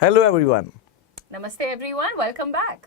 Hello everyone. नमस्ते everyone, welcome back.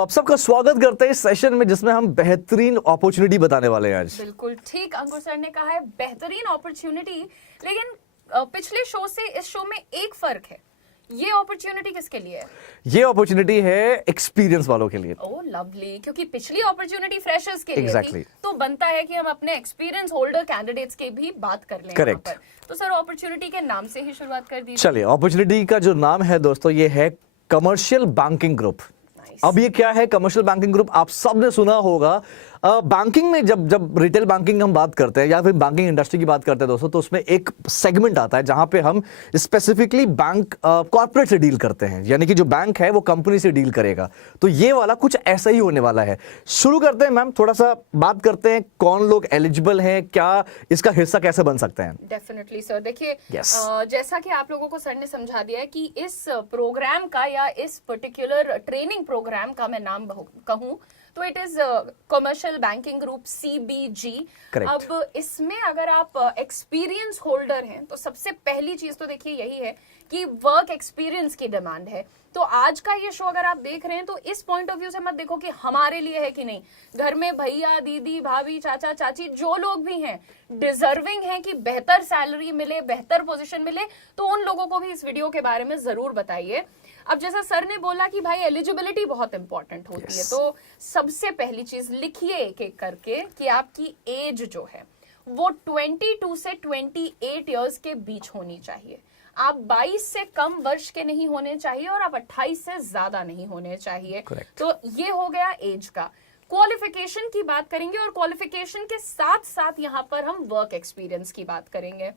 आप सबका स्वागत करते हैं इस सेशन में जिसमें हम बेहतरीन अपॉर्चुनिटी बताने वाले हैं आज। बिल्कुल ठीक, अंकुर सर ने कहा है बेहतरीन अपॉर्चुनिटी, लेकिन पिछले शो से इस शो में एक फर्क है। ये अपॉर्चुनिटी किसके लिए है? ये अपॉर्चुनिटी है एक्सपीरियंस वालों के लिए। ओह लवली, क्योंकि पिछली अपॉर्चुनिटी फ्रेशर्स के लिए Exactly. थी, तो बनता है कि हम अपने एक्सपीरियंस होल्डर कैंडिडेट्स के भी बात कर लें। Correct. यहाँ पर तो सर अपॉर्चुनिटी के नाम से ही शुरुआत कर दीजिए। चलिए, अपॉर्चुनिटी का जो नाम है दोस्तों, ये है कमर्शियल बैंकिंग ग्रुप। Nice. अब ये क्या है कमर्शियल बैंकिंग ग्रुप? आप सबने सुना होगा। बैंकिंग में जब रिटेल बैंकिंग हम बात करते हैं या फिर बैंकिंग इंडस्ट्री की बात करते हैं दोस्तों, तो उसमें एक सेगमेंट आता है जहां पे हम स्पेसिफिकली बैंक कॉर्पोरेट से डील करते हैं, यानी कि जो बैंक है वो कंपनी से डील करेगा। तो ये वाला कुछ ऐसा ही होने वाला है। शुरू करते हैं मैम, थोड़ा सा बात करते हैं कौन लोग एलिजिबल हैं, क्या इसका हिस्सा कैसे बन सकते हैं। डेफिनेटली सर, देखिए Yes. जैसा कि आप लोगों को सर ने समझा दिया है कि इस प्रोग्राम का या इस पर्टिकुलर ट्रेनिंग प्रोग्राम का मैं नाम कहूं तो it is commercial banking group CBG। Correct. अब इसमें अगर आप एक्सपीरियंस होल्डर हैं तो सबसे पहली चीज तो देखिए यही है कि वर्क एक्सपीरियंस की डिमांड है। तो आज का ये शो अगर आप देख रहे हैं तो इस पॉइंट ऑफ व्यू से मत देखो कि हमारे लिए है कि नहीं, घर में भैया दीदी भाभी चाचा चाची जो लोग भी हैं डिजर्विंग हैं कि बेहतर सैलरी मिले, बेहतर पोजीशन मिले, तो उन लोगों को भी इस वीडियो के बारे में जरूर बताइए। अब जैसा सर ने बोला कि भाई एलिजिबिलिटी बहुत इंपॉर्टेंट होती है, तो सबसे पहली चीज लिखिए एक एक करके कि आपकी एज जो है वो 22 से 28 इयर्स के बीच होनी चाहिए। आप 22 से कम वर्ष के नहीं होने चाहिए और आप 28 से ज्यादा नहीं होने चाहिए। Correct. तो ये हो गया एज का। क्वालिफिकेशन की बात करेंगे और क्वालिफिकेशन के साथ साथ यहाँ पर हम वर्क एक्सपीरियंस की बात करेंगे।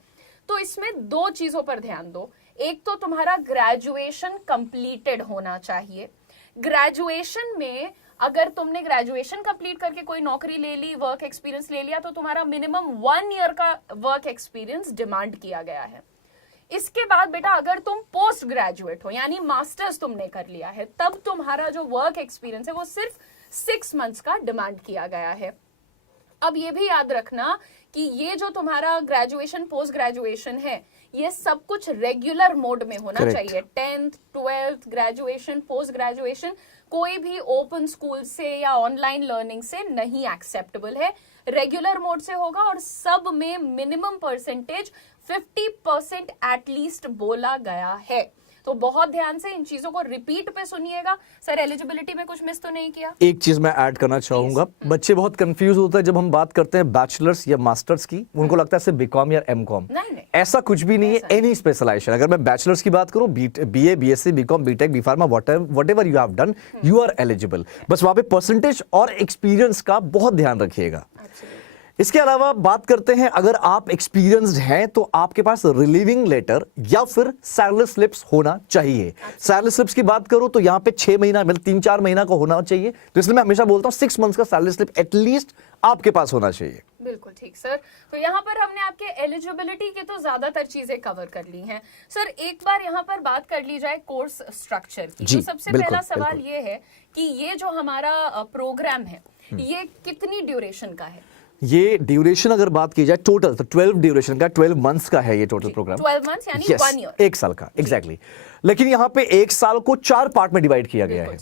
तो इसमें दो चीजों पर ध्यान दो। एक तो तुम्हारा ग्रेजुएशन कंप्लीटेड होना चाहिए। ग्रेजुएशन में अगर तुमने ग्रेजुएशन कंप्लीट करके कोई नौकरी ले ली, वर्क एक्सपीरियंस ले लिया, तो तुम्हारा मिनिमम 1 ईयर का वर्क एक्सपीरियंस डिमांड किया गया है। इसके बाद बेटा अगर तुम पोस्ट ग्रेजुएट हो यानी मास्टर्स तुमने कर लिया है, तब तुम्हारा जो वर्क एक्सपीरियंस है वो सिर्फ 6 मंथ्स का डिमांड किया गया है। अब ये भी याद रखना कि ये जो तुम्हारा ग्रेजुएशन पोस्ट ग्रेजुएशन है ये सब कुछ रेगुलर मोड में होना Correct. चाहिए। 10th 12th graduation post graduation कोई भी ओपन स्कूल से या ऑनलाइन लर्निंग से नहीं एक्सेप्टेबल है, रेगुलर मोड से होगा और सब में मिनिमम परसेंटेज 50% एटलीस्ट बोला गया है। तो बहुत ध्यान से इन चीजों को रिपीट पे सुनिएगा। सर एलिजिबिलिटी में कुछ मिस तो नहीं किया? एक चीज मैं ऐड करना चाहूंगा, बच्चे बहुत कंफ्यूज होते हैं जब हम बात करते हैं बैचलर्स या मास्टर्स की, उनको लगता है सिर्फ बीकॉम या एमकॉम। नहीं। ऐसा कुछ भी नहीं है, एनी स्पेशलाइजेशन। अगर मैं बैचलर्स की बात करूं, BA BSc BCom BTech BPharma whatever you have done, you are eligible. बस वहां पे परसेंटेज और एक्सपीरियंस का बहुत ध्यान रखिएगा। इसके अलावा बात करते हैं, अगर आप एक्सपीरियंस्ड हैं तो आपके पास रिलीविंग लेटर या फिर सैलरी स्लिप्स होना चाहिए। सैलरी स्लिप्स की बात करूं तो यहाँ पे 6 महीना 3-4 महीना का होना चाहिए। तो इसलिए मैं हमेशा बोलता हूं 6 मंथ्स का सैलरी स्लिप एटलीस्ट आपके पास होना चाहिए। बिल्कुल ठीक सर। तो यहाँ पर हमने आपके एलिजिबिलिटी के तो ज्यादातर चीजें कवर कर ली हैं। सर एक बार यहाँ पर बात कर ली जाए कोर्स स्ट्रक्चर की। जी, तो सबसे बिल्कुल, पहला सवाल बिल्कुल। ये है कि ये जो हमारा प्रोग्राम है ये कितनी ड्यूरेशन का है? ये ड्यूरेशन अगर बात की जाए टोटल तो 12 ड्यूरेशन का, 12 मंथ्स का है ये टोटल प्रोग्राम। 12 मंथ्स यानी Yes, 1 ईयर। 1 साल का एग्जैक्टली। लेकिन यहाँ पे 1 साल को 4 पार्ट में डिवाइड किया गया है।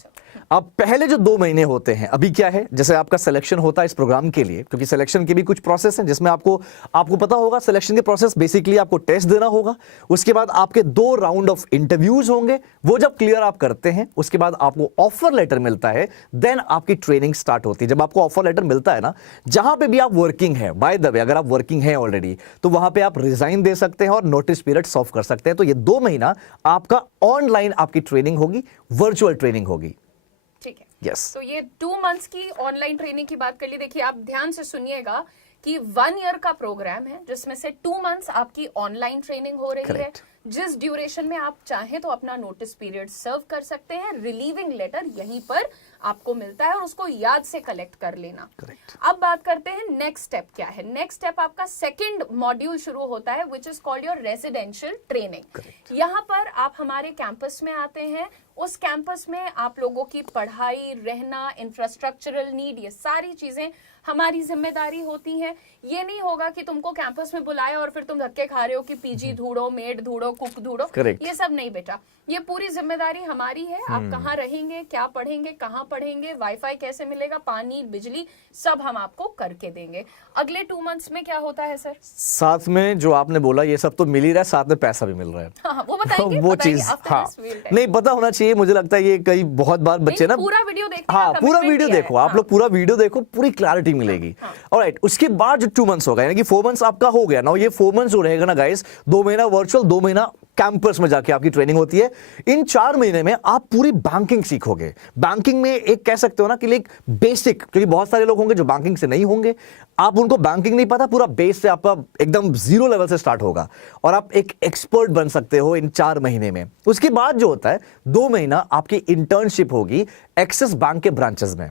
अब पहले जो 2 महीने होते हैं, अभी क्या है, जैसे आपका सिलेक्शन होता है इस प्रोग्राम के लिए, क्योंकि सिलेक्शन के भी कुछ प्रोसेस हैं जिसमें आपको पता होगा सिलेक्शन के प्रोसेस बेसिकली आपको टेस्ट देना होगा, उसके बाद आपके 2 राउंड ऑफ इंटरव्यूज होंगे, वो जब क्लियर आप करते हैं उसके बाद आपको ऑफर लेटर मिलता है, देन आपकी ट्रेनिंग स्टार्ट होती है। जब आपको ऑफर लेटर मिलता है ना, जहां पे भी आप वर्किंग है, बाय द वे अगर आप वर्किंग है ऑलरेडी तो वहां पे आप रिजाइन दे सकते हैं और नोटिस पीरियड सर्व कर सकते हैं। तो ये 2 महीना आपका ऑनलाइन आपकी ट्रेनिंग होगी, वर्चुअल ट्रेनिंग होगी। ठीक है। Yes. तो ये 2 मंथ्स की ऑनलाइन ट्रेनिंग की बात कर ली। देखिए आप ध्यान से सुनिएगा कि 1 ईयर का प्रोग्राम है जिसमें से 2 मंथ्स आपकी ऑनलाइन ट्रेनिंग हो रही है। Correct. जिस ड्यूरेशन में आप चाहें तो अपना नोटिस पीरियड सर्व कर सकते हैं। रिलीविंग लेटर यहीं पर आपको मिलता है और उसको याद से कलेक्ट कर लेना। Correct. अब बात करते हैं नेक्स्ट स्टेप क्या है। नेक्स्ट स्टेप आपका सेकंड मॉड्यूल शुरू होता है which is called your residential training. यहाँ पर आप हमारे कैंपस में आते हैं। उस कैंपस में आप लोगों की पढ़ाई, रहना, इंफ्रास्ट्रक्चरल नीड, ये सारी चीजें हमारी जिम्मेदारी होती हैं। ये नहीं होगा कि तुमको कैंपस में बुलाया और फिर तुम धक्के खा रहे हो कि पीजी ढूंढो, मेड ढूंढो, ढूंढो, कुक ढूंढो, Correct. ये सब नहीं बेटा। ये पूरी जिम्मेदारी हमारी है। आप कहाँ रहेंगे, क्या पढ़ेंगे, कहाँ पढ़ेंगे, वाईफाई कैसे मिलेगा, पानी बिजली सब हम आपको करके देंगे। अगले 2 मंथ्स में क्या होता है सर? साथ में जो आपने बोला ये सब तो मिल ही रहा है, साथ में पैसा भी मिल रहा है। हाँ, वो बताएंगे, वो बताएंगे चीज after हाँ this we'll tell। नहीं पता होना चाहिए, मुझे लगता है ये कई बहुत बार बच्चे ना पूरा वीडियो देखते हाँ पूरा वीडियो देखो, आप लोग पूरा वीडियो देखो, पूरी क्लैरिटी मिलेगी। ऑलराइट, उसके बाद जो 2 मंथ्स होगा, यानी कि 4 मंथ्स आपका हो गया ना, ये 4 मंथ्स जो रहेगा ना गाइस, 2 महीना वर्चुअल, 2 महीना कैंपस में जाके आपकी ट्रेनिंग होती है। इन 4 महीने में आप पूरी बैंकिंग सीखोगे। बैंकिंग में एक कह सकते हो ना कि एक बेसिक, क्योंकि बहुत सारे लोग होंगे जो बैंकिंग से नहीं होंगे, आप उनको बैंकिंग नहीं पता, पूरा बेस से आपका एकदम 0 लेवल से स्टार्ट होगा और आप एक एक्सपर्ट बन सकते हो इन 4 महीने में। उसके बाद जो होता है 2 महीना आपकी इंटर्नशिप होगी एक्सिस बैंक के ब्रांचेस में।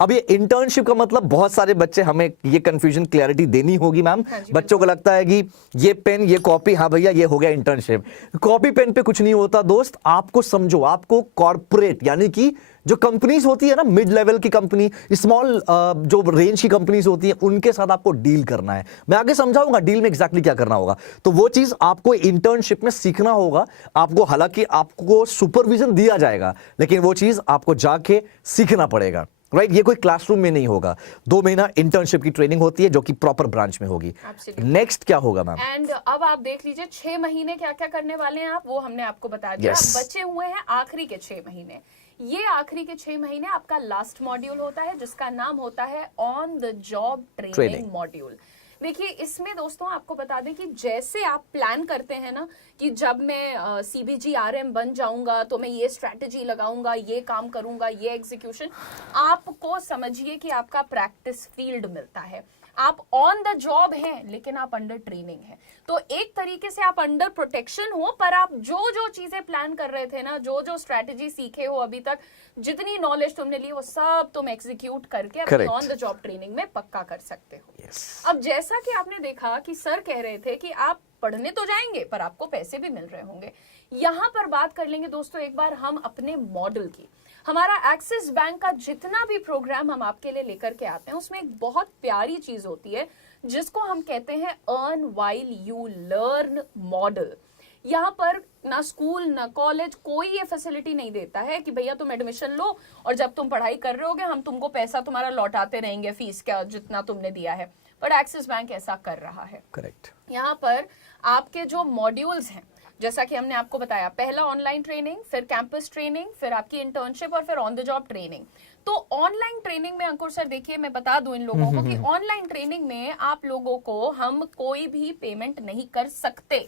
अब ये इंटर्नशिप का मतलब बहुत सारे बच्चे, हमें ये कंफ्यूजन क्लैरिटी देनी होगी मैम। बच्चों को लगता है कि ये पेन, ये कॉपी, हाँ भैया ये हो गया इंटर्नशिप। कॉपी पेन पे कुछ नहीं होता दोस्त, आपको समझो, आपको कॉर्पोरेट यानी कि जो कंपनीज होती है ना, मिड लेवल की कंपनी, स्मॉल जो रेंज की कंपनीज होती है, उनके साथ आपको डील करना है। मैं आगे समझाऊंगा डील में एग्जैक्टली क्या करना होगा। तो वो चीज आपको इंटर्नशिप में सीखना होगा। आपको, हालांकि आपको सुपरविजन दिया जाएगा, लेकिन वो चीज आपको जाके सीखना पड़ेगा। राइट, ये कोई क्लासरूम में नहीं होगा। 2 महीना इंटर्नशिप की ट्रेनिंग होती है जो कि प्रॉपर ब्रांच में होगी। नेक्स्ट क्या होगा मैम? एंड अब आप देख लीजिए 6 महीने क्या क्या करने वाले हैं आप, वो हमने आपको बता दिया। Yes. बचे हुए हैं आखिरी के 6 महीने। ये आखिरी के 6 महीने आपका लास्ट मॉड्यूल होता है, जिसका नाम होता है on the job training module. देखिए, इसमें दोस्तों आपको बता दें कि जैसे आप प्लान करते हैं ना कि जब मैं CBG RM बन जाऊंगा तो मैं ये स्ट्रैटेजी लगाऊंगा, ये काम करूंगा, ये एग्जीक्यूशन, आपको समझिए कि आपका प्रैक्टिस फील्ड मिलता है। आप ऑन द जॉब हैं लेकिन आप अंडर ट्रेनिंग हैं। तो एक तरीके से आप अंडर प्रोटेक्शन हो, पर आप जो जो चीजें प्लान कर रहे थे ना, जो जो स्ट्रैटेजी सीखे हो अभी तक, जितनी नॉलेज तुमने ली, वो सब तुम एग्जीक्यूट करके अपनी ऑन द जॉब ट्रेनिंग में पक्का कर सकते हो। Yes. अब जैसा कि आपने देखा कि सर कह रहे थे कि आप पढ़ने तो जाएंगे पर आपको पैसे भी मिल रहे होंगे। यहां पर बात कर लेंगे दोस्तों एक बार हम अपने मॉडल की। हमारा एक्सिस बैंक का जितना भी प्रोग्राम हम आपके लिए लेकर के आते हैं, उसमें एक बहुत प्यारी चीज होती है जिसको हम कहते हैं earn while you learn model. यहाँ पर ना स्कूल ना कॉलेज कोई ये फैसिलिटी नहीं देता है कि भैया तुम एडमिशन लो और जब तुम पढ़ाई कर रहे होगे हम तुमको पैसा तुम्हारा लौटाते रहेंगे, फीस का जितना तुमने दिया है। बट एक्सिस बैंक ऐसा कर रहा है। करेक्ट। यहाँ पर आपके जो मॉड्यूल्स हैं, जैसा कि हमने आपको बताया, पहला ऑनलाइन ट्रेनिंग, फिर कैंपस ट्रेनिंग, फिर आपकी इंटर्नशिप और फिर ऑन द जॉब ट्रेनिंग। तो ऑनलाइन ट्रेनिंग में अंकुर सर देखिए, मैं बता दूं इन लोगों को कि ऑनलाइन ट्रेनिंग में आप लोगों को हम कोई भी पेमेंट नहीं कर सकते।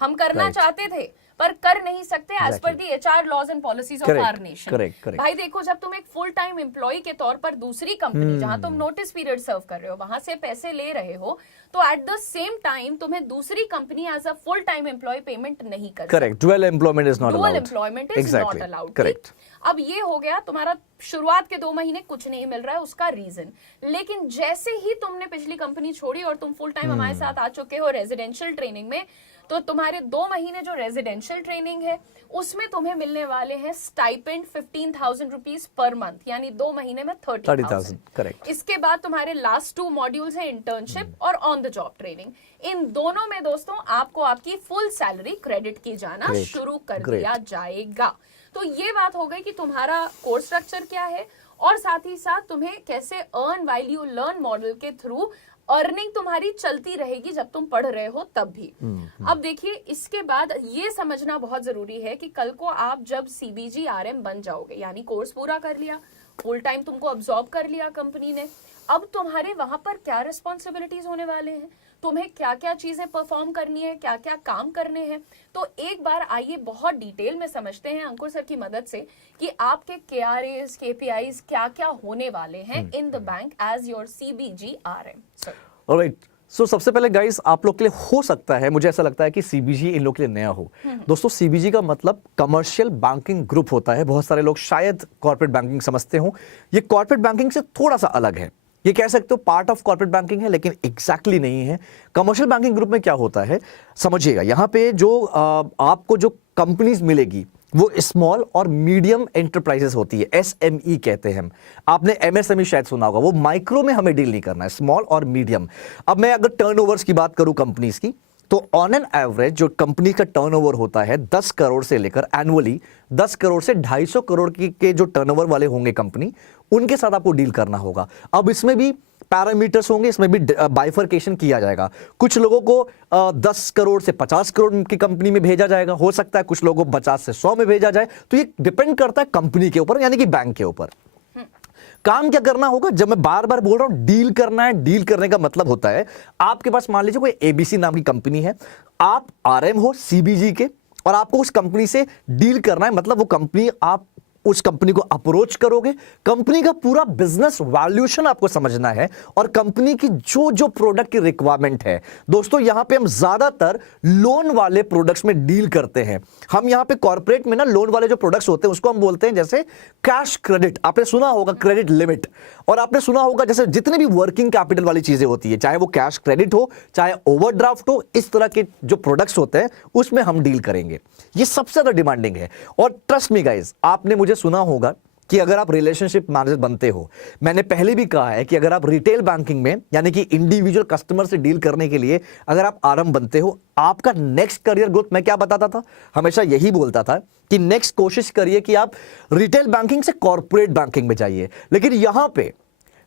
हम करना चाहते थे पर कर नहीं सकते as per the HR laws and policies of our nation. भाई देखो, जब तुम एक फुल टाइम एम्प्लॉय के तौर पर दूसरी कंपनी जहां तुम नोटिस पीरियड सर्व कर रहे हो वहां से पैसे ले रहे हो, तो एट द सेम टाइम तुम्हें दूसरी company as a full time employ payment नहीं कर सकती। Correct, dual employment is not allowed. Dual employment is not allowed. Correct. अब ये हो गया तुम्हारा शुरुआत के 2 महीने कुछ नहीं मिल रहा है, उसका रीजन। लेकिन जैसे ही तुमने पिछली कंपनी छोड़ी और तुम फुल टाइम हमारे साथ आ चुके हो रेजिडेंशियल ट्रेनिंग में, तो तुम्हारे 2 महीने जो रेजिडेंशियल ट्रेनिंग है उसमें तुम्हें मिलने वाले हैं स्टाइपेंड 15,000 रुपीज पर मंथ, यानी 2 महीने में 30,000। करेक्ट। इसके बाद तुम्हारे लास्ट 2 मॉड्यूल्स हैं इंटर्नशिप और ऑन द जॉब ट्रेनिंग। इन दोनों में दोस्तों आपको आपकी फुल सैलरी क्रेडिट की जाना शुरू कर दिया जाएगा। तो ये बात हो गई कि तुम्हारा कोर्स स्ट्रक्चर क्या है और साथ ही साथ तुम्हें कैसे earn while you learn model के थ्रू अर्निंग तुम्हारी चलती रहेगी जब तुम पढ़ रहे हो तब भी। अब देखिए, इसके बाद ये समझना बहुत जरूरी है कि कल को आप जब CBG RM बन जाओगे, यानी कोर्स पूरा कर लिया, फुल टाइम तुमको अब्सॉर्ब कर लिया कंपनी ने, अब तुम्हारे वहां पर क्या रिस्पॉन्सिबिलिटीज होने वाले हैं, तुम्हें क्या क्या चीजें परफॉर्म करनी है, क्या क्या काम करने हैं। तो एक बार आइए बहुत डिटेल में समझते हैं अंकुर सर की मदद से कि आपके KRAs KPIs क्या क्या होने वाले हैं in the bank as your CBG RM। Alright, so सबसे पहले गाइस आप लोग के लिए हो सकता है, मुझे ऐसा लगता है कि CBG इन लोग के लिए नया हो। दोस्तों, CBG का मतलब कमर्शियल बैंकिंग ग्रुप होता है। बहुत सारे लोग शायद कॉर्पोरेट बैंकिंग समझते हो, ये कॉर्पोरेट बैंकिंग से थोड़ा सा अलग है। ये कह सकते हो पार्ट ऑफ कॉर्पोरेट बैंकिंग है, लेकिन एग्जैक्टली नहीं है। कमर्शियल बैंकिंग ग्रुप में क्या होता है समझिएगा, यहाँ पे जो आपको जो कंपनीज मिलेगी वो स्मॉल और मीडियम एंटरप्राइजेस होती है, SME कहते हैं हम। आपने MSME शायद सुना होगा, वो माइक्रो में हमें डील नहीं करना है, स्मॉल और मीडियम। अब मैं अगर टर्नओवर्स की बात करूं कंपनीज की, तो ऑन एन एवरेज जो कंपनी का टर्नओवर होता है 10 करोड़ से लेकर एनुअली 10 करोड़ से 250 करोड़ के जो टर्नओवर वाले होंगे कंपनी, उनके साथ आपको डील करना होगा। अब इसमें भी पैरामीटर्स होंगे, इसमें भी बाइफर्केशन किया जाएगा। कुछ लोगों को 10 करोड़ से 50 करोड़ की कंपनी में भेजा जाएगा, हो सकता है कुछ लोगों को 50 से 100 में भेजा जाए। तो ये डिपेंड करता है कंपनी के ऊपर, यानी कि बैंक के ऊपर। काम क्या करना होगा, जब मैं बार बार बोल रहा हूं डील करना है, डील करने का मतलब होता है आपके पास मान लीजिए कोई एबीसी नाम की कंपनी है, आप आरएम हो सीबीजी के, और आपको उस कंपनी से डील करना है। मतलब वो कंपनी, आप उस कंपनी को अप्रोच करोगे, कंपनी का पूरा बिजनेस वैल्यूएशन आपको समझना है और कंपनी की जो जो प्रोडक्ट की रिक्वायरमेंट है। दोस्तों यहां पे हम ज्यादातर लोन वाले प्रोडक्ट्स में डील करते हैं। हम यहां पे कॉर्पोरेट में ना लोन वाले जो प्रोडक्ट्स होते हैं उसको हम बोलते हैं जैसे कैश क्रेडिट, आपने सुना होगा क्रेडिट लिमिट, और आपने सुना होगा जैसे जितने भी वर्किंग कैपिटल वाली चीजें होती है, चाहे वो कैश क्रेडिट हो चाहे ओवरड्राफ्ट हो, इस तरह के जो प्रोडक्ट्स होते हैं उसमें हम डील करेंगे। ये सबसे ज्यादा डिमांडिंग है। और ट्रस्ट मी गाइस, आपने मुझे सुना होगा कि अगर आप रिलेशनशिप मैनेजर बनते हो, मैंने पहले भी कहा है कि अगर आप रिटेल बैंकिंग में यानी कि इंडिविजुअल कस्टमर से डील करने के लिए अगर आप आरएम बनते हो, आपका नेक्स्ट करियर ग्रोथ, मैं क्या बताता था, हमेशा यही बोलता था कि नेक्स्ट कोशिश करिए कि आप रिटेल बैंकिंग से कॉर्पोरेट बैंकिंग में जाइए। लेकिन यहां पे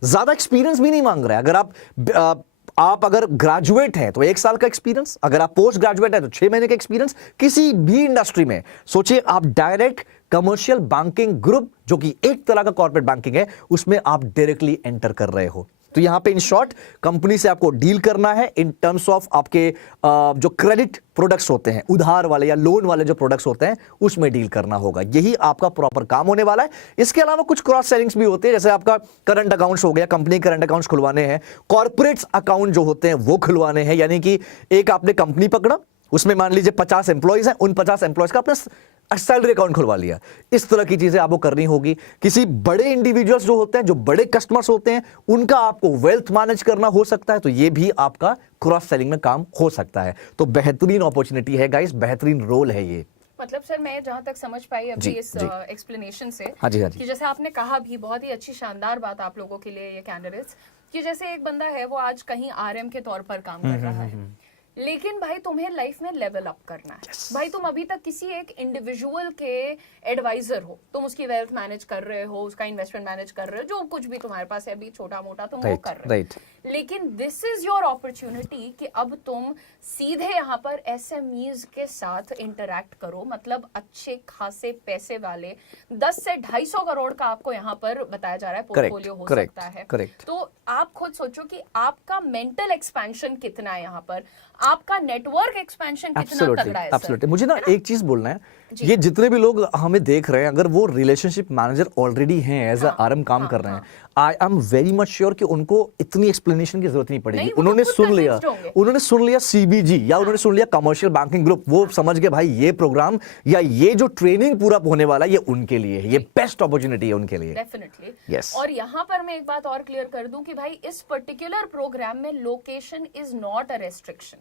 ज्यादा एक्सपीरियंस भी नहीं मांग रहा है। अगर आप अगर ग्रेजुएट हैं तो 1 साल का एक्सपीरियंस, अगर आप पोस्ट ग्रेजुएट हैं तो 6 महीने का एक्सपीरियंस, किसी भी इंडस्ट्री में। सोचिए आप डायरेक्ट कमर्शियल बैंकिंग ग्रुप, जो कि एक तरह का कॉर्पोरेट बैंकिंग है, उसमें आप डायरेक्टली एंटर कर रहे हो। तो यहां पे इन शॉर्ट कंपनी से आपको डील करना है इन टर्म्स ऑफ आपके जो क्रेडिट प्रोडक्ट्स होते हैं, उधार वाले या लोन वाले जो प्रोडक्ट्स होते हैं, उसमें डील करना होगा। यही आपका प्रॉपर काम होने वाला है। इसके अलावा कुछ क्रॉस सेलिंग्स भी होते हैं, जैसे आपका करंट अकाउंट्स हो गया, कंपनी करंट अकाउंट्स खुलवाने हैं, कॉर्पोरेट्स अकाउंट जो होते हैं वो खुलवाने हैं। यानी कि एक आपने कंपनी पकड़ा, उसमें मान लीजिए 50 एम्प्लॉइज हैं, उन 50 एम्प्लॉइज का आपने सैलरी अकाउंट खुलवा लिया। इस तरह की चीजें आपको करनी होगी। किसी बड़े इंडिविजुअल्स जो होते हैं, जो बड़े कस्टमर्स होते हैं, उनका आपको वेल्थ मैनेज करना हो सकता है, तो ये भी आपका क्रॉस सेलिंग में काम हो सकता है। तो बेहतरीन अपॉर्चुनिटी है गाइस, बेहतरीन रोल है ये। मतलब सर मैं जहां तक समझ पाई अभी इस एक्सप्लेनेशन से, हाँ जी, कि जैसे आपने कहा भी, बहुत ही अच्छी शानदार बात आप लोगों के लिए ये कैंडिडेट्स, कि जैसे एक बंदा है वो आज कहीं आरएम के तौर पर काम कर रहा है, लेकिन भाई तुम्हें लाइफ में लेवल अप करना है। भाई तुम अभी तक किसी एक इंडिविजुअल के एडवाइजर हो, तुम उसकी वेल्थ मैनेज कर रहे हो, उसका इन्वेस्टमेंट मैनेज कर रहे हो, जो कुछ भी तुम्हारे पास है अभी छोटा मोटा तुम वो कर रहे हो। लेकिन दिस इज योर अपॉर्चुनिटी कि अब तुम सीधे यहाँ पर एसएमईज के साथ इंटरैक्ट करो। मतलब अच्छे खासे पैसे वाले 10 से 250 करोड़ का आपको यहाँ पर बताया जा रहा है पोर्टफोलियो हो सकता है। तो आप खुद सोचो कि आपका मेंटल एक्सपेंशन कितना है, यहाँ पर आपका नेटवर्क एक्सपेंशन कितना तगड़ा है। एब्सोल्युटली। मुझे ना एक चीज बोलना है, ये जितने भी लोग हमें देख रहे हैं, अगर वो रिलेशनशिप मैनेजर ऑलरेडी हैं, एज अ आरएम काम कर रहे हैं, I am very much sure कि उनको इतनी एक्सप्लेनेशन की जरूरत नहीं पड़ेगी। उन्होंने सुन लिया सीबीजी या उन्होंने सुन लिया कमर्शियल बैंकिंग ग्रुप, वो समझ गए भाई ये प्रोग्राम या ये जो ट्रेनिंग पूरा होने वाला है ये उनके लिए है, ये बेस्ट अपॉर्चुनिटी है उनके लिए। Definitely yes. और यहाँ पर मैं एक बात और क्लियर कर दूं कि भाई इस पर्टिकुलर प्रोग्राम में location is not a restriction.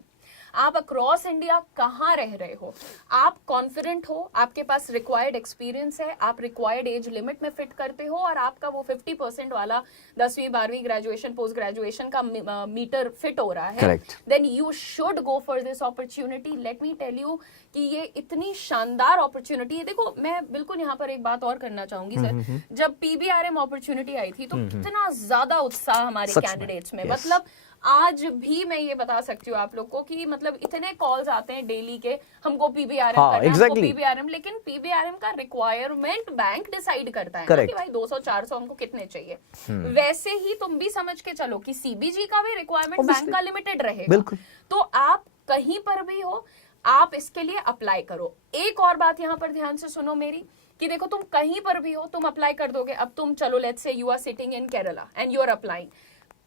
आप अक्रॉस इंडिया कहां रह रहे हो, आप कॉन्फिडेंट हो, आपके पास रिक्वायर्ड एक्सपीरियंस है, आप रिक्वायर्ड एज लिमिट में फिट करते हो, और आपका वो 50% वाला 10वीं 12वीं ग्रेजुएशन पोस्ट ग्रेजुएशन का मीटर फिट हो रहा है, then you should go for this opportunity. Let me tell you कि ये इतनी शानदार अपॉर्चुनिटी है। देखो मैं बिल्कुल यहाँ पर एक बात और करना चाहूंगी सर, जब पीबीआरएम अपॉर्चुनिटी आई थी तो कितना ज्यादा उत्साह हमारे कैंडिडेट्स में, मतलब आज भी मैं ये बता सकती हूँ आप लोग को कि मतलब इतने कॉल्स आते हैं डेली के, हमको पीबीआरएम करना है, हमको पीबीआरएम, लेकिन पीबीआरएम का रिक्वायरमेंट बैंक डिसाइड करता है ना कि भाई 200-400 हमको कितने चाहिए। वैसे ही तुम भी समझ के चलो कि सीबीजी का भी रिक्वायरमेंट बैंक का लिमिटेड रहेगा। तो आप कहीं पर भी हो, आप इसके लिए अप्लाई करो। एक और बात यहाँ पर ध्यान से सुनो मेरी, कि देखो तुम कहीं पर भी हो तुम अप्लाई कर दोगे। अब तुम चलो let's say you are sitting in Kerala and you are applying,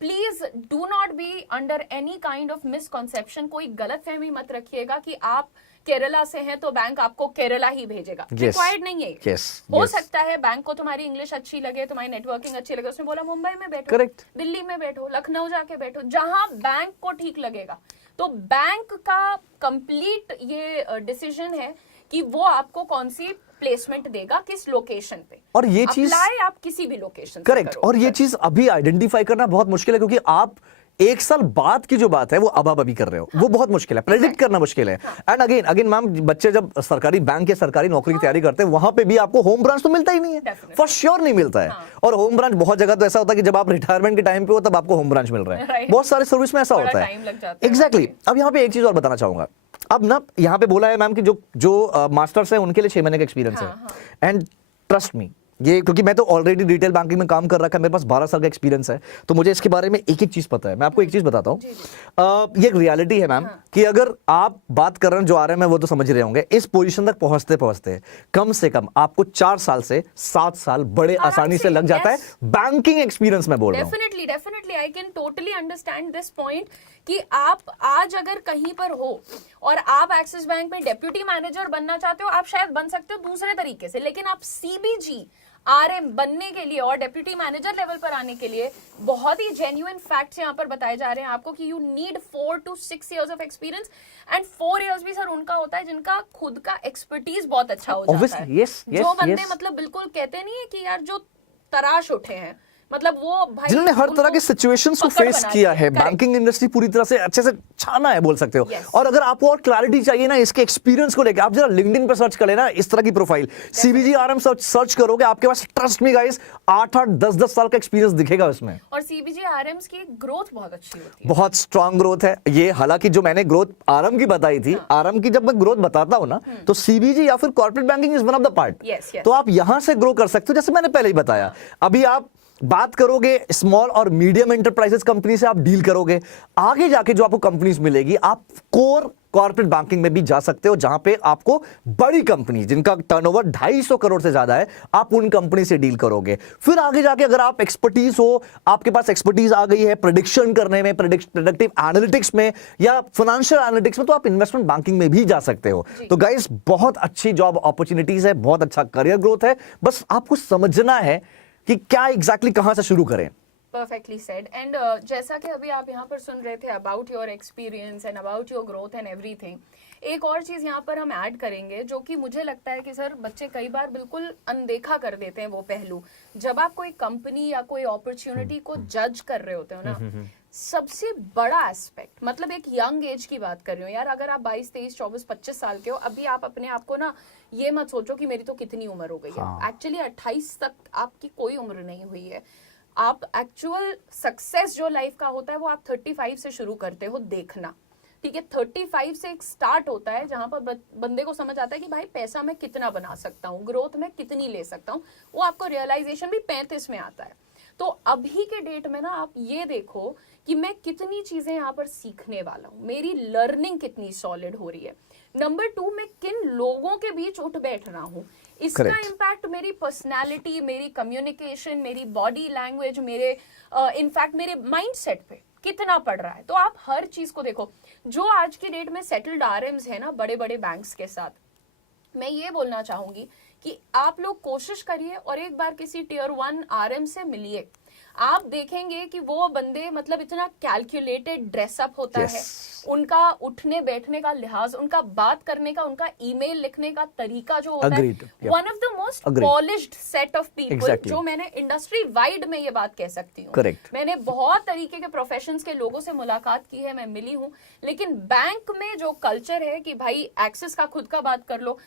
please do not be under any kind of misconception. कोई गलत फहमी मत रखिएगा कि आप केरला से हैं तो बैंक आपको केरला ही भेजेगा। रिक्वायर्ड नहीं है। हो सकता है बैंक को तुम्हारी इंग्लिश अच्छी लगे, तुम्हारी नेटवर्किंग अच्छी लगे, उसने बोला मुंबई में बैठो, दिल्ली में बैठो, लखनऊ जाके बैठो, जहां बैंक को ठीक लगेगा। तो बैंक का कंप्लीट ये डिसीजन है कि वो आपको कौन सी प्लेसमेंट देगा, किस लोकेशन पे, और ये चीज अप्लाई आप किसी भी लोकेशन करेक्ट। और ये चीज अभी आइडेंटिफाई करना बहुत मुश्किल है, क्योंकि आप 1 साल बाद की जो बात है वो अब आप अभी कर रहे हो, वो बहुत मुश्किल है, प्रेडिक्ट करना मुश्किल है। एंड अगेन मैम, बच्चे जब सरकारी बैंक या सरकारी नौकरी की तैयारी करते हैं, वहां पे भी आपको होम ब्रांच तो मिलता ही नहीं है, फॉर श्योर नहीं मिलता है। और होम ब्रांच बहुत जगह तो ऐसा होता है कि जब आप रिटायरमेंट के टाइम पे हो तब आपको होम ब्रांच मिल रहा है, बहुत सारे सर्विस में ऐसा होता है। एग्जैक्टली। अब यहाँ पे एक चीज और बताना चाहूंगा, अब ना यहाँ पे बोला है मैम कि जो मास्टर्स है उनके लिए 6 महीने का एक्सपीरियंस है। एंड ट्रस्ट मी, ये क्योंकि मैं तो ऑलरेडी रिटेल बैंकिंग में काम कर रखा है, मेरे पास 12 साल का एक्सपीरियंस है, तो मुझे इसके बारे में एक एक चीज पता है। मैं आपको एक चीज बताता हूँ, ये एक रियलिटी है मैम, कि अगर आप बात कर रहे हैं जो आ रहे हैं, मैं वो तो समझ रहे होंगे, इस पोजीशन तक पहुंचते पहुंचते कम से कम आपको 4 साल से 7 साल बड़े आसानी से लग जाता है। बैंकिंग एक्सपीरियंस में बोल रहा हूँ। Definitely I can totally understand this point कि आप आज अगर कहीं पर हो और आप एक्सिस बैंक में डेप्यूटी मैनेजर बनना चाहते हो, आप शायद बन सकते हो दूसरे तरीके से, लेकिन आप सीबीजी आरएम बनने के लिए और डेप्यूटी मैनेजर लेवल पर आने के लिए बहुत ही जेन्युइन फैक्ट्स यहाँ पर बताए जा रहे हैं आपको कि you need 4 to 6 years of experience. And 4 years भी सर उनका होता है जिनका खुद का एक्सपर्टीज बहुत अच्छा हो जाता है। जो बंदे मतलब बिल्कुल कहते नहीं है कि यार जो तराश उठे हैं, मतलब वो भाई जिन्होंने हर तरह के सिचुएशंस को फेस किया है, बैंकिंग इंडस्ट्री पूरी तरह से अच्छे से छाना है, बोल सकते हो। और अगर आपको और क्लैरिटी चाहिए ना इसके एक्सपीरियंस को लेकर, आप जरा लिंक्डइन पे सर्च कर लेना इस तरह की प्रोफाइल, सीबीजी आरएम सर्च करोगे, आपके पास ट्रस्ट मी गाइस 8-8 10-10 साल का एक्सपीरियंस दिखेगा उसमें। और सीबीजी आरएम्स की ग्रोथ बहुत अच्छी होती है, बहुत स्ट्रांग ग्रोथ है ये। हालांकि जो मैंने ग्रोथ आरएम की बताई थी, आरएम की जब मैं ग्रोथ बताता हूं ना, तो सीबीजी या फिर corporate banking is one of the part. तो आप यहां से ग्रो कर सकते हो, जैसे मैंने पहले ही बताया। अभी आप बात करोगे स्मॉल और मीडियम एंटरप्राइजेस कंपनी से आप डील करोगे, आगे जाके जो आपको कंपनीज मिलेगी, आप कोर कॉर्पोरेट बैंकिंग में भी जा सकते हो, जहां पे आपको बड़ी कंपनी जिनका टर्नओवर 250 करोड़ से ज्यादा है, आप उन कंपनी से डील करोगे। फिर आगे जाके अगर आप एक्सपर्टीज हो, आपके पास एक्सपर्टीज आ गई है प्रेडिक्शन करने में, प्रेडिक्टिव एनालिटिक्स में या फाइनेंशियल एनालिटिक्स में, तो आप इन्वेस्टमेंट बैंकिंग में भी जा सकते हो। तो गाइस, बहुत अच्छी जॉब अपॉर्चुनिटीज है, बहुत अच्छा करियर ग्रोथ है, बस आपको समझना है कि क्या एग्जैक्टली कहां से शुरू करें। Perfectly said. एंड जैसा कि अभी आप यहाँ पर सुन रहे थे about your experience and about your growth and everything, एक और चीज यहाँ पर हम ऐड करेंगे जो कि मुझे लगता है कि सर बच्चे कई बार बिल्कुल अनदेखा कर देते हैं वो पहलू। जब आप कोई कंपनी या कोई अपॉर्चुनिटी को जज कर रहे होते हो ना, सबसे बड़ा एस्पेक्ट, मतलब एक यंग एज की बात कर रही हूँ यार, अगर आप 22, 23, 24, 25 साल के हो, अभी आप अपने आप को ना ये मत सोचो कि मेरी तो कितनी उम्र हो गई है। एक्चुअली 28 तक आपकी कोई उम्र नहीं हुई है। आप एक्चुअल सक्सेस जो लाइफ का होता है वो आप 35 से शुरू करते हो देखना, ठीक है। 35 से एक स्टार्ट होता है जहां पर बंदे को समझ आता है कि भाई पैसा मैं कितना बना सकता हूँ, ग्रोथ में कितनी ले सकता हूँ। वो आपको रियलाइजेशन भी 35 में आता है। तो अभी के डेट में ना आप ये देखो कि मैं कितनी चीजें यहाँ पर सीखने वाला हूँ, मेरी लर्निंग कितनी सॉलिड हो रही है। नंबर 2, मैं किन लोगों के बीच उठ बैठ रहा हूँ, इसका इम्पैक्ट मेरी पर्सनालिटी, मेरी कम्युनिकेशन, मेरी बॉडी लैंग्वेज, मेरे इनफैक्ट मेरे माइंडसेट पे कितना पड़ रहा है। तो आप हर चीज को देखो। जो आज की डेट में सेटल्ड आरएम्स है ना बड़े बड़े बैंक्स के साथ, मैं ये बोलना चाहूंगी कि आप लोग कोशिश करिए और एक बार किसी टियर 1 आरएम से मिलिए। आप देखेंगे कि वो बंदे मतलब इतना कैलकुलेटेड ड्रेसअप होता है, उनका उठने बैठने का लिहाज, उनका बात करने का, उनका ईमेल लिखने का तरीका जो होता है, one of the most polished set of people जो मैंने इंडस्ट्री वाइड में ये बात कह सकती हूँ। मैंने बहुत तरीके के प्रोफेशंस के लोगों से मुलाकात की है, मैं मिली हूँ, लेकिन बैंक में जो कल्चर है कि भाई एक्सेस का खुद का बात कर लो,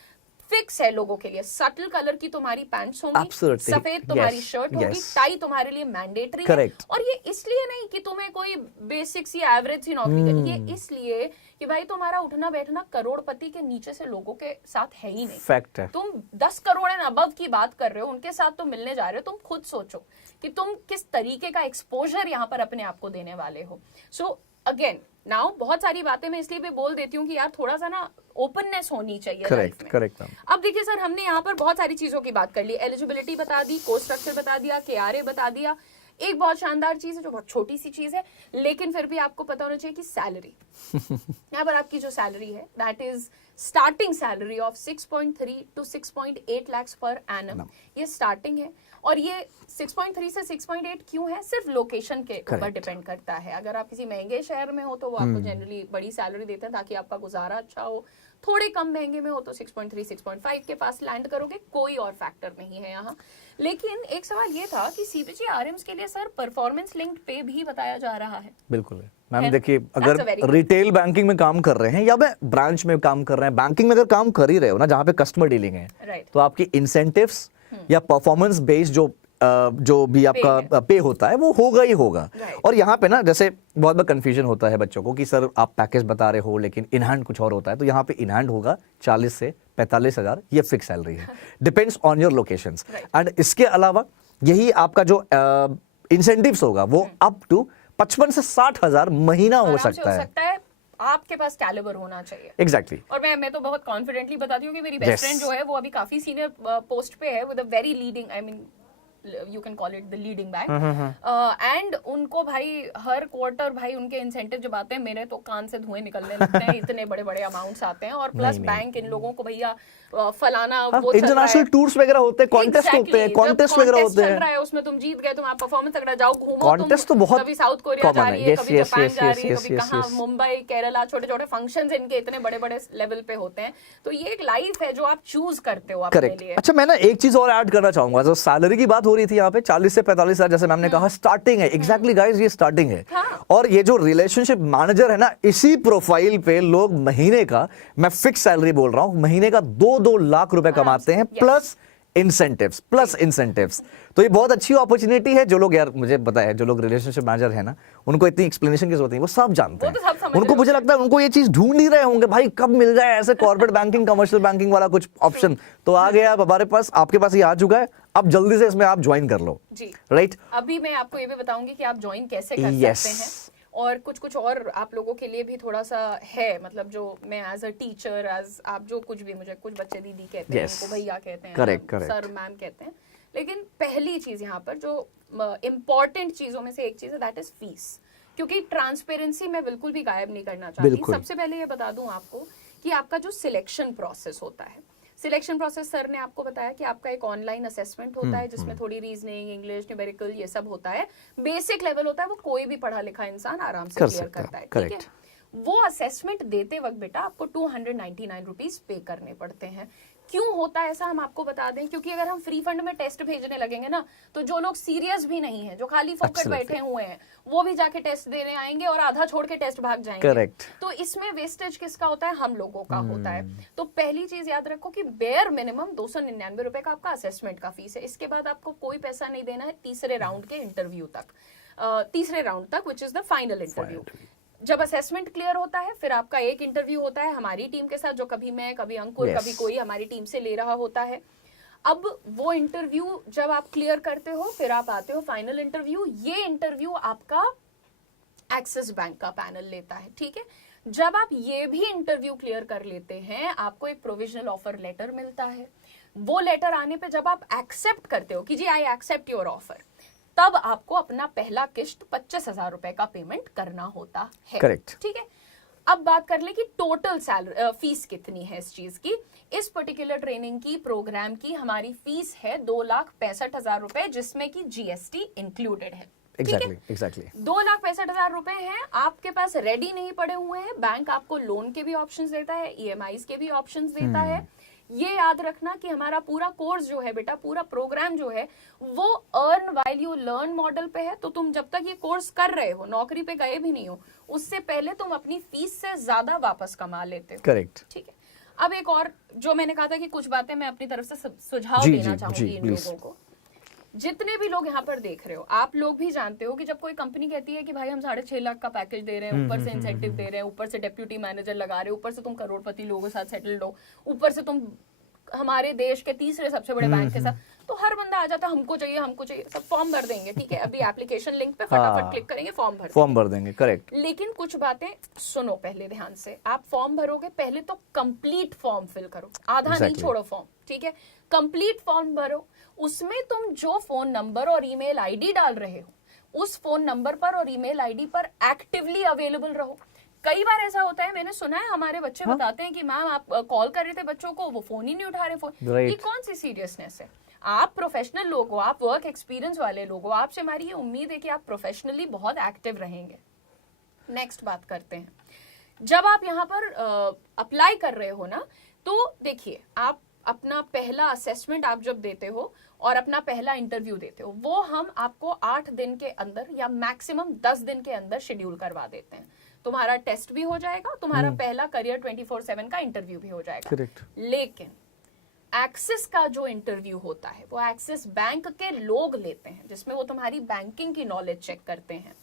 फिक्स है लोगों के लिए। सटल कलर की तुम्हारी पैंट्स होंगी, सफेद तुम्हारी शर्ट होगी, टाई तुम्हारे लिए मैंडेटरी है। और ये इसलिए नहीं कि तुम्हें कोई बेसिक सी एवरेज सी नौकरी करनी, ये इसलिए कि भाई तुम्हारा उठना बैठना करोड़पति के नीचे से लोगों के साथ है ही नहीं। फैक्ट है। तुम 10 करोड़ एंड अबव की बात कर रहे हो, उनके साथ तो मिलने जा रहे हो। तुम खुद सोचो कि तुम किस तरीके का एक्सपोजर यहाँ पर अपने आप को देने वाले हो। सो अगेन नाउ बहुत सारी बातें मैं इसलिए भी बोल देती हूँ कि यार थोड़ा सा ना ओपननेस होनी चाहिए लाइफ में। करेक्ट। अब देखिए सर, हमने यहाँ पर बहुत सारी चीजों की बात कर ली, एलिजिबिलिटी बता दी, कोर्स स्ट्रक्चर बता दिया, KRA बता दिया। एक बहुत शानदार चीज है जो बहुत छोटी सी चीज है, लेकिन फिर भी आपको पता होना चाहिए कि सैलरी यहाँ पर आपकी जो सैलरी है that is starting salary of 6.3 to 6.8 lakhs per annum. ये स्टार्टिंग है और ये 6.3 से 6.8 क्यों है, सिर्फ लोकेशन के ऊपर डिपेंड करता है। अगर आप किसी महंगे शहर में हो तो वो आपको जनरली बड़ी सैलरी देते हैं ताकि आपका गुजारा अच्छा हो। थोड़े कम महंगे में हो तो 6.3 6.5 के पास लैंड करोगे, कोई और फैक्टर नहीं है यहाँ। लेकिन एक सवाल ये था कि सीबीजी आरएम्स के लिए सर परफॉर्मेंस लिंक्ड पे भी बताया जा रहा है। बिल्कुल मैम, है? देखिए That's a अगर very good- रिटेल बैंकिंग में काम कर रहे हैं या मैं ब्रांच में काम कर रहे हैं, बैंकिंग में अगर काम कर ही रहे हो ना जहां पे कस्टमर डीलिंग है, Right. तो आपकी इंसेंटिव्स या परफॉर्मेंस बेस्ड जो भी आपका पे होता है वो होगा ही होगा। Right. और यहाँ पे ना जैसे बहुत बार कंफ्यूजन होता है बच्चों को कि सर आप पैकेज बता रहे हो लेकिन इन हैंड कुछ और होता है, तो यहाँ पे इन हैंड होगा 40 से 45 हजार, ये फिक्स सैलरी है, depends on your locations. And इसके अलावा यही आपका जो इंसेंटिव्स होगा वो अप टू 55 से 60 हजार महीना हो आराम से सकता है। आपके पास कैलिबर होना चाहिए। एग्जैक्टली। और मैं तो बहुत कॉन्फिडेंटली बताती हूँ कि मेरी बेस्ट फ्रेंड जो है वो अभी काफी सीनियर पोस्ट पे है with a very leading, I mean you can call it the leading bank, and उनको भाई हर क्वार्टर भाई उनके इंसेंटिव जब आते हैं मेरे तो कान से धुएं निकलने लगते हैं, इतने बड़े बड़े अमाउंट्स आते हैं। और प्लस बैंक इन लोगों को भैया फलाना वो इंटरनेशनल टूर्स वगैरह होते हैं, कॉन्टेस्ट होते हैं, कॉन्टेस्ट वगैरह होते हैं, चल रहा है उसमें तुम जीत गए, तुम आप परफॉर्मेंस तगड़ा जाओ घूमो, कॉन्टेस्ट तो बहुत कभी साउथ कोरिया जा common रही है। है, Yes, कभी yes, जापान yes, जा yes, रही है, yes, कभी yes, कहाँ, yes. मुंबई, केरला, छोटे छोटे फंक्शंस इनके इतने बड़े बड़े लेवल पे होते हैं। तो ये एक लाइफ है जो आप चूज करते हो अपने करेक्ट। लिए। अच्छा, मैं ना एक चीज और ऐड करना चाहूंगा, जो सैलरी की बात हो रही थी यहाँ पे 40 से 45 हजार, जैसे मैम ने कहा स्टार्टिंग है। एग्जैक्टली गाइस, ये स्टार्टिंग है। हाँ। और ये जो रिलेशनशिप मैनेजर है ना, इसी प्रोफाइल पे लोग महीने का, मैं फिक्स सैलरी बोल रहा हूं, महीने का 2-2 लाख रुपए कमाते हैं, प्लस इंसेंटिव्स। तो ये बहुत अच्छी अपॉर्चुनिटी है। जो लोग, यार मुझे पता है, जो लोग रिलेशनशिप मैनेजर है ना, उनको इतनी एक्सप्लेनेशन की जरूरत नहीं, वो सब जानते वो तो सब हैं। समझ उनको रहे मुझे लगता है उनको ये चीज ढूंढ ही रहे होंगे, भाई कब मिल जाए ऐसे कॉर्पोरेट बैंकिंग, कमर्शियल बैंकिंग वाला कुछ ऑप्शन। तो आ गया अब हमारे पास, आपके पास ये आ चुका है, अब जल्दी से इसमें आप ज्वाइन कर लो जी। राइट। अभी मैं आपको ये भी बताऊंगी कि आप ज्वाइन कैसे कर Yes. सकते हैं, और कुछ और आप लोगों के लिए भी थोड़ा सा है, मतलब जो मैं एज अ टीचर, एज आप जो कुछ भी, मुझे कुछ बच्चे दीदी कहते हैं, Yes. उनको भैया कहते हैं, Correct. सर मैम कहते हैं। लेकिन पहली चीज यहाँ पर जो इम्पोर्टेंट चीजों में से एक चीज है, दैट इज फीस। क्योंकि ट्रांसपेरेंसी मैं बिल्कुल भी गायब नहीं करना चाहती। बिल्कुल। सबसे पहले ये बता दूं आपको कि आपका जो सिलेक्शन प्रोसेस होता है, सिलेक्शन प्रोसेस सर ने आपको बताया कि आपका एक ऑनलाइन असेसमेंट होता है जिसमें थोड़ी रीजनिंग, इंग्लिश, न्यूमेरिकल ये सब होता है, बेसिक लेवल होता है, वो कोई भी पढ़ा लिखा इंसान आराम से कर क्लियर सकता है, करता है। ठीक correct. है, वो असेसमेंट देते वक्त बेटा आपको 299 रुपीज पे करने पड़ते हैं। क्यों होता है ऐसा हम आपको बता दें, क्योंकि अगर हम फ्री फंड में टेस्ट भेजने लगेंगे ना, तो जो लोग सीरियस भी नहीं है, जो खाली फोकट Absolutely. बैठे हुए हैं, वो भी जाके टेस्ट देने आएंगे और आधा छोड़ के टेस्ट भाग जाएंगे। Correct. तो इसमें वेस्टेज किसका होता है? हम लोगों का होता है। तो पहली चीज याद रखो कि बेयर मिनिमम 299 रुपए का आपका असेसमेंट का फीस है। इसके बाद आपको कोई पैसा नहीं देना है तीसरे राउंड के इंटरव्यू तक, तीसरे राउंड तक, which is the final interview. जब असेसमेंट क्लियर होता है, फिर आपका एक इंटरव्यू होता है हमारी टीम के साथ, जो कभी मैं, कभी अंकुर, Yes. कभी कोई हमारी टीम से ले रहा होता है। अब वो इंटरव्यू जब आप क्लियर करते हो, फिर आप आते हो फाइनल इंटरव्यू। ये इंटरव्यू आपका एक्सिस बैंक का पैनल लेता है। ठीक है, जब आप ये भी इंटरव्यू क्लियर कर लेते हैं, आपको एक प्रोविजनल ऑफर लेटर मिलता है। वो लेटर आने पे जब आप एक्सेप्ट करते हो कि जी आई एक्सेप्ट योर ऑफर, तब आपको अपना पहला किश्त 25,000 रुपए का पेमेंट करना होता है। Correct. ठीक है, अब बात कर ले कि टोटल सैलरी फीस कितनी है इस चीज की। इस पर्टिकुलर ट्रेनिंग की, प्रोग्राम की हमारी फीस है 2,65,000 रुपए, जिसमें की जीएसटी इंक्लूडेड है। एग्जैक्टली 2,65,000 रुपए हैं, आपके पास रेडी नहीं पड़े हुए हैं। बैंक आपको लोन के भी ऑप्शंस देता है, ईएमआईज के भी ऑप्शंस देता है। ये याद रखना कि हमारा पूरा कोर्स जो है बेटा, पूरा प्रोग्राम जो है, वो earn while you learn model पे है। तो तुम जब तक ये कोर्स कर रहे हो, नौकरी पे गए भी नहीं हो, उससे पहले तुम अपनी फीस से ज्यादा वापस कमा लेते हो। करेक्ट। ठीक है, अब एक और जो मैंने कहा था कि कुछ बातें मैं अपनी तरफ से सुझाव जी, देना जी, चाहूंगी जी, इन please. लोगों को। जितने भी लोग यहाँ पर देख रहे हो, आप लोग भी जानते हो कि जब कोई कंपनी कहती है कि भाई हम 6.5 लाख का पैकेज दे रहे हैं, ऊपर से इंसेंटिव दे रहे हैं, ऊपर से डेप्यूटी मैनेजर लगा रहे हो, ऊपर से तुम करोड़पति लोगों के साथ सेटल्ड हो, ऊपर से तुम हमारे देश के तीसरे सबसे बड़े बैंक के साथ, तो हर बंदा आ जाता है हमको चाहिए, सब फॉर्म भर देंगे। ठीक है, अभी एप्लीकेशन लिंक पे फटाफट क्लिक करेंगे, फॉर्म भर देंगे। करेक्ट। लेकिन कुछ बातें सुनो पहले ध्यान से। आप फॉर्म भरोगे, पहले तो कंप्लीट फॉर्म फिल करो, आधा नहीं छोड़ो फॉर्म। ठीक है, कंप्लीट फॉर्म भरो। उसमें तुम जो फोन नंबर और ईमेल आईडी डाल रहे हो, उस फोन नंबर पर और ईमेल आईडी पर एक्टिवली अवेलेबल रहो। कई बार ऐसा होता है, मैंने सुना है, हमारे बच्चे बताते हैं कि मैम आप कॉल कर रहे थे बच्चों को, वो फोन ही नहीं उठा रहे फोन। ये कौन सी सीरियसनेस है? आप प्रोफेशनल लोग हो, आप वर्क एक्सपीरियंस वाले लोग हो, आपसे हमारी ये उम्मीद है कि आप प्रोफेशनली बहुत एक्टिव रहेंगे। नेक्स्ट बात करते हैं जब आप यहाँ पर अप्लाई कर रहे हो ना, तो देखिए आप अपना पहला असेसमेंट आप जब देते हो और अपना पहला इंटरव्यू देते हो, वो हम आपको 8 दिन के अंदर या मैक्सिमम 10 दिन के अंदर शेड्यूल करवा देते हैं। तुम्हारा टेस्ट भी हो जाएगा, तुम्हारा पहला करियर 24/7 का इंटरव्यू भी हो जाएगा। Correct. लेकिन एक्सिस का जो इंटरव्यू होता है वो एक्सिस बैंक के लोग लेते हैं, जिसमें वो तुम्हारी बैंकिंग की नॉलेज चेक करते हैं।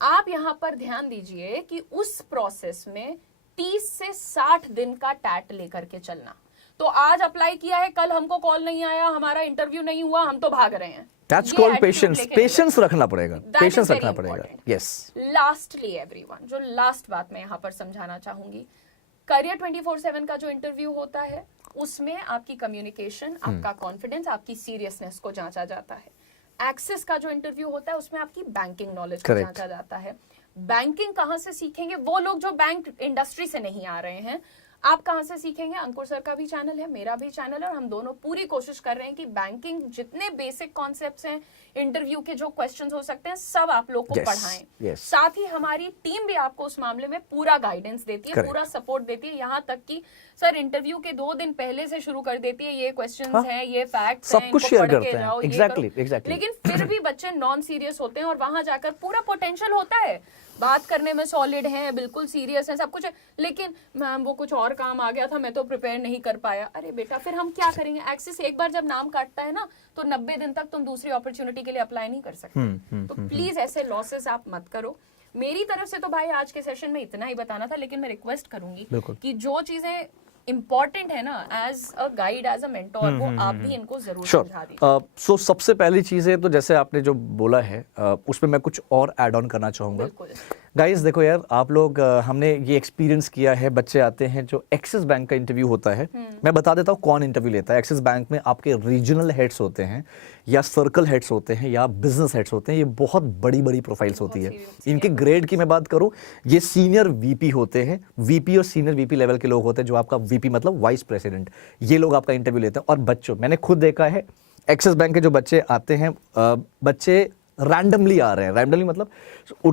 आप यहाँ पर ध्यान दीजिए कि उस प्रोसेस में 30 से 60 दिन का टैट लेकर के चलना। तो आज अप्लाई किया है, कल हमको कॉल नहीं आया, हमारा इंटरव्यू नहीं हुआ, हम तो भाग रहे हैं। That's ये called attitude patience. लेके Patience रखना पड़ेगा। That is Patience very रखना पड़ेगा। important. Yes. लास्टली एवरीवन, जो लास्ट बात मैं यहाँ पर समझाना चाहूंगी, करियर 24/7 का जो इंटरव्यू होता है उसमें आपकी कम्युनिकेशन, आपका कॉन्फिडेंस, आपकी सीरियसनेस को जांचा जाता है। एक्सेस का जो इंटरव्यू होता है उसमें आपकी बैंकिंग नॉलेज को Correct. जांचा जाता है। बैंकिंग कहाँ से सीखेंगे? वो लोग जो बैंक इंडस्ट्री से नहीं आ रहे हैं। आप कहाँ से सीखेंगे? अंकुर सर का भी चैनल है, मेरा भी चैनल है, और हम दोनों पूरी कोशिश कर रहे हैं कि बैंकिंग जितने बेसिक कॉन्सेप्ट्स हैं, इंटरव्यू के जो क्वेश्चंस हो सकते हैं, सब आप लोग को Yes, पढ़ाएं। yes. साथ ही हमारी टीम भी आपको उस मामले में पूरा गाइडेंस देती है, Correct. पूरा सपोर्ट देती है, यहाँ तक कि सर इंटरव्यू के 2 दिन पहले से शुरू कर देती है, ये क्वेश्चंस हाँ, हैं, ये फैक्ट्स सब हैं, कुछ इनको share पढ़ के करते हैं। जाओ, ये Exactly, करो। exactly. लेकिन फिर भी बच्चे नॉन सीरियस होते हैं और वहां जाकर पूरा पोटेंशियल होता है, बात करने में सॉलिड है, बिल्कुल सीरियस है, सब कुछ है, लेकिन मैम वो कुछ और काम आ गया था, मैं तो प्रिपेयर नहीं कर पाया। अरे बेटा, फिर हम क्या करेंगे? एक्सिस एक बार जब नाम काटता है ना, तो 90 दिन तक तुम दूसरी अपॉर्चुनिटी के लिए अप्लाई नहीं कर सकते। तो प्लीज ऐसे लॉसेस आप मत करो। मेरी तरफ से तो भाई आज के सेशन में इतना ही बताना था, लेकिन मैं रिक्वेस्ट करूंगी बिल्कुल। कि जो चीजें इंपॉर्टेंट है ना, as a guide, as a mentor, वो आप भी इनको जरूर श्योर। समझा दीजिए। सो सबसे पहली चीज है, तो जैसे आपने जो बोला है उसमें मैं कुछ और ऐड ऑन करना चाहूंगा। बिल्कुल। गाइस देखो यार, आप लोग हमने ये एक्सपीरियंस किया है, बच्चे आते हैं जो एक्सिस बैंक का इंटरव्यू होता है, मैं बता देता हूँ कौन इंटरव्यू लेता है। एक्सिस बैंक में आपके रीजनल हेड्स होते हैं, या सर्कल हेड्स होते हैं, या बिजनेस हेड्स होते हैं। ये बहुत बड़ी बड़ी प्रोफाइल्स होती है। इनके ग्रेड की मैं बात करूँ, ये सीनियर वीपी होते हैं। वीपी और सीनियर वीपी लेवल के लोग होते हैं, जो आपका वीपी मतलब वाइस प्रेसिडेंट, ये लोग आपका इंटरव्यू लेते हैं। और बच्चों, मैंने खुद देखा है एक्सिस बैंक के जो बच्चे आते हैं, बच्चे रैंडमली आ रहे हैं। रैंडमली मतलब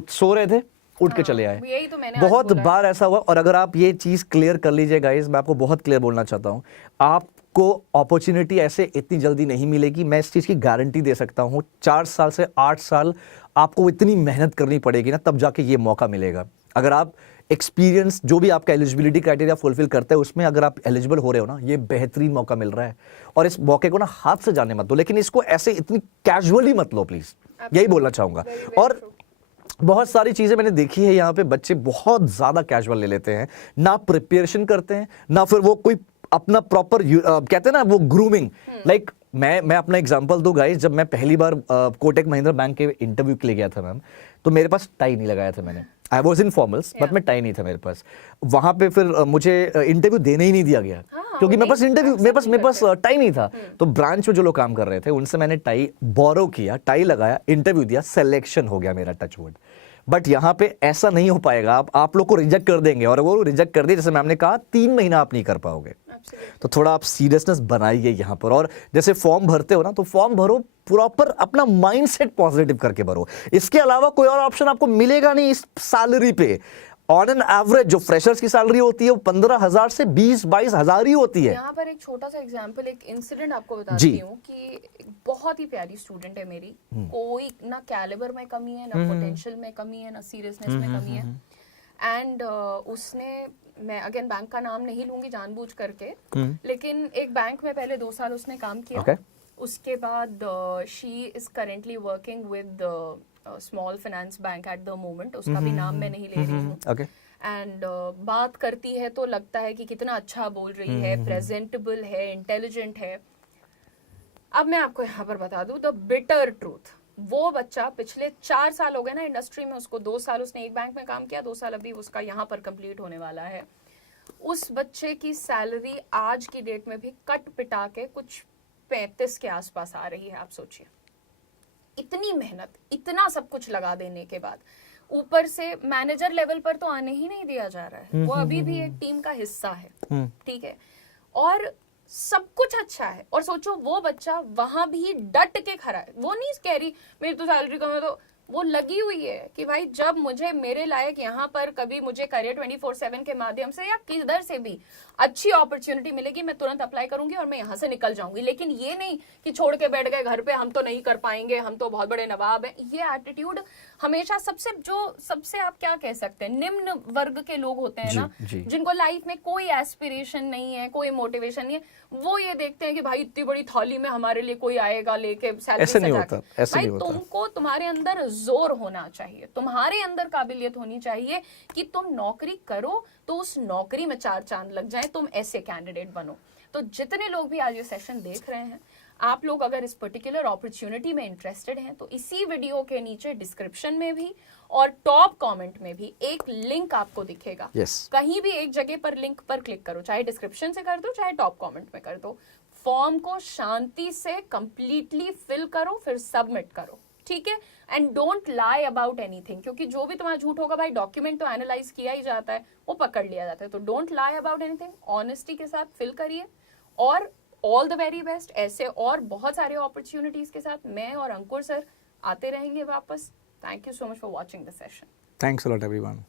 सो रहे थे, उठ के चले आए। यही तो मैंने बहुत आज बोला। बार ऐसा हुआ। और अगर आप ये चीज क्लियर कर लीजिए गाइस, मैं आपको बहुत क्लियर बोलना चाहता हूं, आपको अपॉर्चुनिटी ऐसे इतनी जल्दी नहीं मिलेगी। मैं इस चीज की गारंटी दे सकता हूं। 4 साल से 8 साल आपको इतनी मेहनत करनी पड़ेगी ना, तब जाके ये मौका मिलेगा। अगर आप एक्सपीरियंस, जो भी आपका एलिजिबिलिटी क्राइटेरिया फुलफिल करते हैं, उसमें अगर आप एलिजिबल हो रहे हो ना, ये बेहतरीन मौका मिल रहा है। और इस मौके को ना हाथ से जाने मत दो, लेकिन इसको ऐसे इतनी कैजुअली मत लो प्लीज, यही बोलना चाहूंगा। और बहुत सारी चीजें मैंने देखी है यहाँ पे, बच्चे बहुत ज्यादा कैजुअल ले लेते हैं, ना प्रिपरेशन करते हैं, ना फिर वो कोई अपना प्रॉपर कहते हैं ना वो ग्रूमिंग। लाइक मैं अपना एग्जांपल दूं गाइस, जब मैं पहली बार कोटक महिंद्रा बैंक के इंटरव्यू के लिए गया था मैम, तो मेरे पास टाई नहीं लगाया था मैंने। I was in formals, but मैं टाई नहीं था मेरे पास। वहां पे फिर मुझे इंटरव्यू देने ही नहीं दिया गया, क्योंकि मेरे पास इंटरव्यू, मेरे पास टाई नहीं था। तो ब्रांच में जो लोग काम कर रहे थे, उनसे मैंने टाई बोरो किया, टाई लगाया, इंटरव्यू दिया, सिलेक्शन हो गया मेरा, टच वुड। बट यहाँ पे ऐसा नहीं हो पाएगा। आप लोग को रिजेक्ट कर देंगे, और वो रिजेक्ट कर दिए, जैसे मैम ने कहा 3 महीना आप नहीं कर पाओगे। तो थोड़ा आप सीरियसनेस बनाइए यहाँ पर। और जैसे फॉर्म भरते हो ना, तो फॉर्म भरो प्रॉपर, अपना माइंडसेट पॉजिटिव करके भरो। इसके अलावा कोई और ऑप्शन आपको मिलेगा नहीं इस सैलरी पे। ऑन एन एवरेज जो फ्रेशर्स की सैलरी होती है वो 15,000 से 20-22 हजार ही होती है। यहाँ पर एक छोटा सा एग्जांपल, एक इंसिडेंट आपको बता जी। देती हूँ कि बहुत ही प्यारी स्टूडेंट है मेरी। कोई ना कैलिबर में कमी है, ना पोटेंशियल में कमी है, ना सीरियसनेस में कमी है। एंड उसने, मैं अगेन बैंक का नाम नहीं लूंगी जानबूझ करके, लेकिन एक बैंक में पहले 2 साल उसने काम किया। Okay. उसके बाद she is currently working with small finance bank at the moment, उसका भी नाम मैं नहीं ले रही हूँ। Okay. एंड बात करती है तो लगता है कि कितना अच्छा बोल रही है, प्रेजेंटेबल है, इंटेलिजेंट है। अब मैं आपको यहाँ पर बता दूं द बिटर ट्रूथ, वो बच्चा पिछले 4 साल हो गए ना इंडस्ट्री में, उसको 2 साल उसने एक बैंक में काम किया, 2 साल अभी उसका यहाँ पर कंप्लीट होने वाला है। उस बच्चे की सैलरी आज की डेट में भी कट पिटा के कुछ 35 के आसपास आ रही है। आप सोचिए, इतनी मेहनत, इतना सब कुछ लगा देने के बाद, ऊपर से मैनेजर लेवल पर तो आने ही नहीं दिया जा रहा है। वो अभी भी एक टीम का हिस्सा है, ठीक है, और सब कुछ अच्छा है। और सोचो वो बच्चा वहां भी डट के खड़ा है। वो नहीं कह रही मेरी तो सैलरी कम है, तो वो लगी हुई है कि भाई जब मुझे मेरे लायक यहाँ पर कभी मुझे करियर 24/7 के माध्यम से या किधर से भी अच्छी अपॉर्चुनिटी मिलेगी, मैं तुरंत अप्लाई करूंगी और मैं यहाँ से निकल जाऊंगी। लेकिन ये नहीं कि छोड़ के बैठ गए घर पे, हम तो नहीं कर पाएंगे, हम तो बहुत बड़े नवाब हैं। ये एटीट्यूड हमेशा सबसे आप क्या कह सकते हैं, निम्न वर्ग के लोग होते हैं ना, जिनको लाइफ में कोई एस्पिरेशन नहीं है, कोई मोटिवेशन नहीं है, वो ये देखते हैं कि भाई इतनी बड़ी थाली में हमारे लिए कोई आएगा लेके सैलरी सजा के। भाई तुमको तुम्हारे अंदर जोर होना चाहिए, तुम्हारे अंदर काबिलियत होनी चाहिए कि तुम नौकरी करो तो उस नौकरी में 4 चांद लग जाए, तुम ऐसे कैंडिडेट बनो। तो जितने लोग भी आज ये सेशन देख रहे हैं, आप लोग अगर इस पर्टिकुलर अपॉर्चुनिटी में इंटरेस्टेड हैं तो इसी वीडियो के नीचे डिस्क्रिप्शन में भी और टॉप कमेंट में भी एक लिंक आपको दिखेगा। कहीं भी एक जगह पर लिंक पर क्लिक करो, चाहे डिस्क्रिप्शन से कर दो चाहे टॉप कमेंट में कर दो। फॉर्म को शांति से कंप्लीटली फिल करो, फिर सबमिट करो, ठीक है। And don't lie about anything, क्योंकि जो भी तुम्हारा झूठ होगा भाई, डॉक्यूमेंट तो एनालाइज किया ही जाता है, वो पकड़ लिया जाता है। तो don't lie about anything, honesty के साथ फिल करिए। और ऑल द वेरी बेस्ट। ऐसे और बहुत सारे अपॉर्चुनिटीज के साथ मैं और अंकुर सर आते रहेंगे वापस। Thank you so much for watching the session. Thanks a lot everyone.